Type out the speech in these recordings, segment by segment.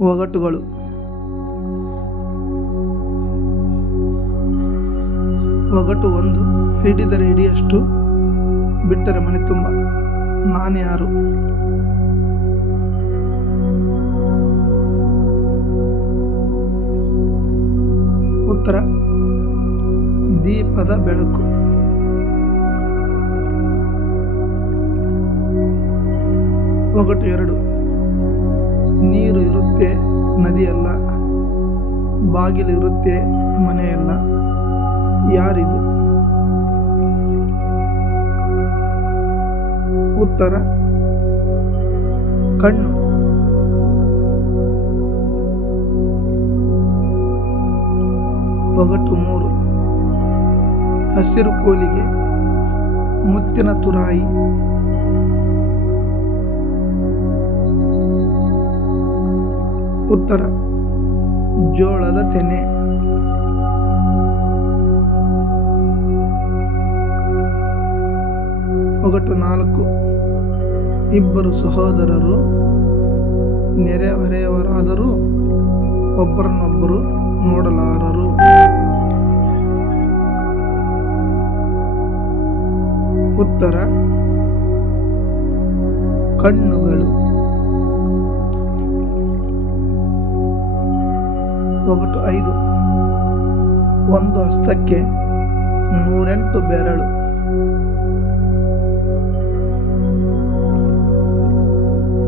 ಒಗಟುಗಳು ಒಗಟು ಒಂದು, ಹಿಡಿದರೆ ಹಿಡಿಯಷ್ಟು, ಬಿಟ್ಟರೆ ಮನೆ ತುಂಬ. ನಾನು ಯಾರು? ಉತ್ತರ, ದೀಪದ ಬೆಳಕು. ಒಗಟು ಎರಡು. ನೀರು ಇರುತ್ತೆ ನದಿಯಲ್ಲ ಬಾಗಿಲು ಇರುತ್ತೆ ಮನೆಯಲ್ಲ ಯಾರಿದು? ಉತ್ತರ, ಕಣ್ಣು. ಒಗಟು ಮೂರು. ಹಸಿರು ಕೋಲಿಗೆ ಮುತ್ತಿನ ತುರಾಯಿ. ಉತ್ತರ ಜೋಳದ ತೆನೆ. ಒಗಟು ನಾಲ್ಕು. ಇಬ್ಬರು ಸಹೋದರರು ನೆರೆಹೊರೆಯವರಾದರೂ ಒಬ್ಬರನ್ನೊಬ್ಬರು ನೋಡಲಾರರು. ಉತ್ತರ ಕಣ್ಣುಗಳು. ಒಗಟು ಐದು. ಒಂದು ಹಸ್ತಕ್ಕೆ ನೂರೆಂಟು ಬೆರಳು.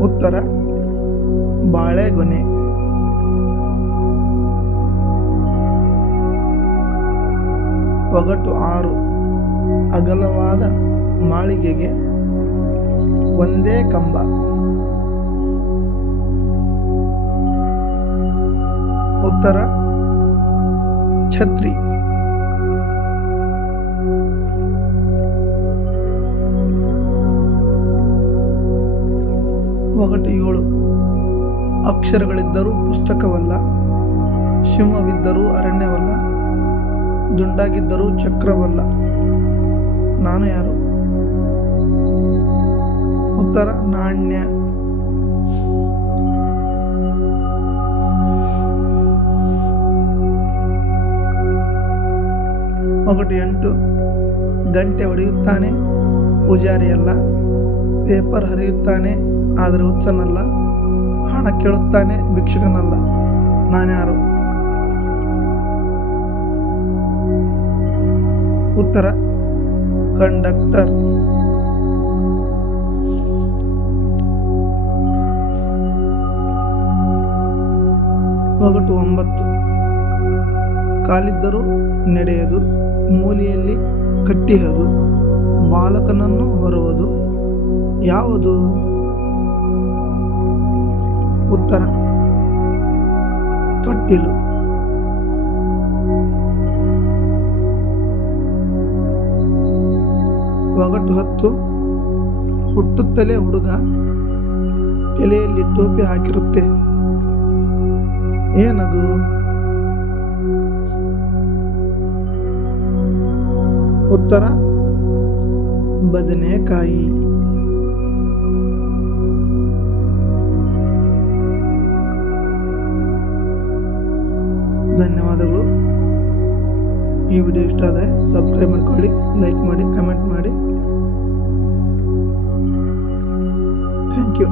ಉತ್ತರ ಬಾಳೆಗೊನೆ. ಒಗಟು ಆರು. ಅಗಲವಾದ ಮಾಳಿಗೆಗೆ ಒಂದೇ ಕಂಬ. ಉತ್ತರ ಛತ್ರಿ. ಒಗಟು ಏಳು. ಅಕ್ಷರಗಳಿದ್ದರೂ ಪುಸ್ತಕವಲ್ಲ ಸಿಂಹವಿದ್ದರೂ ಅರಣ್ಯವಲ್ಲ ದುಂಡಾಗಿದ್ದರೂ ಚಕ್ರವಲ್ಲ. ನಾನು ಯಾರು? ಉತ್ತರ ನಾಣ್ಯ. ಒಗಟು ಎಂಟು ಗಂಟೆ ಹೊಡೆಯುತ್ತಾನೆ ಪೂಜಾರಿಯಲ್ಲ ಪೇಪರ್ ಹರಿಯುತ್ತಾನೆ, ಆದರೆ ಹುಚ್ಚನಲ್ಲ, ಹಣ ಕೇಳುತ್ತಾನೆ, ಭಿಕ್ಷುಕನಲ್ಲ, ನಾನ್ಯಾರು? ಉತ್ತರ, ಕಂಡಕ್ಟರ್. ಒಗಟು ಒಂಬತ್ತು. ಕಾಲಿದ್ದರೂ ನಡೆಯದು, ಮೂಲೆಯಲ್ಲಿ ಕಟ್ಟಿಹದು, ಬಾಲಕನನ್ನು ಹೊರುವುದು ಯಾವುದು? ಉತ್ತರ, ತೊಟ್ಟಿಲು. ಒಗಟು ಹತ್ತು, ಹುಟ್ಟುತ್ತಲೇ ಹುಡುಗ ತಲೆಯಲ್ಲಿ ಟೋಪಿ ಹಾಕಿರುತ್ತೆ. ಏನದು? ಉತ್ತರ, ಬದನೆಕಾಯಿ. ಧನ್ಯವಾದಗಳು. ಈ ವಿಡಿಯೋ ಇಷ್ಟ ಆದರೆ ಸಬ್ಸ್ಕ್ರೈಬ್ ಮಾಡ್ಕೊಳ್ಳಿ, ಲೈಕ್ ಮಾಡಿ, ಕಮೆಂಟ್ ಮಾಡಿ. Thank you.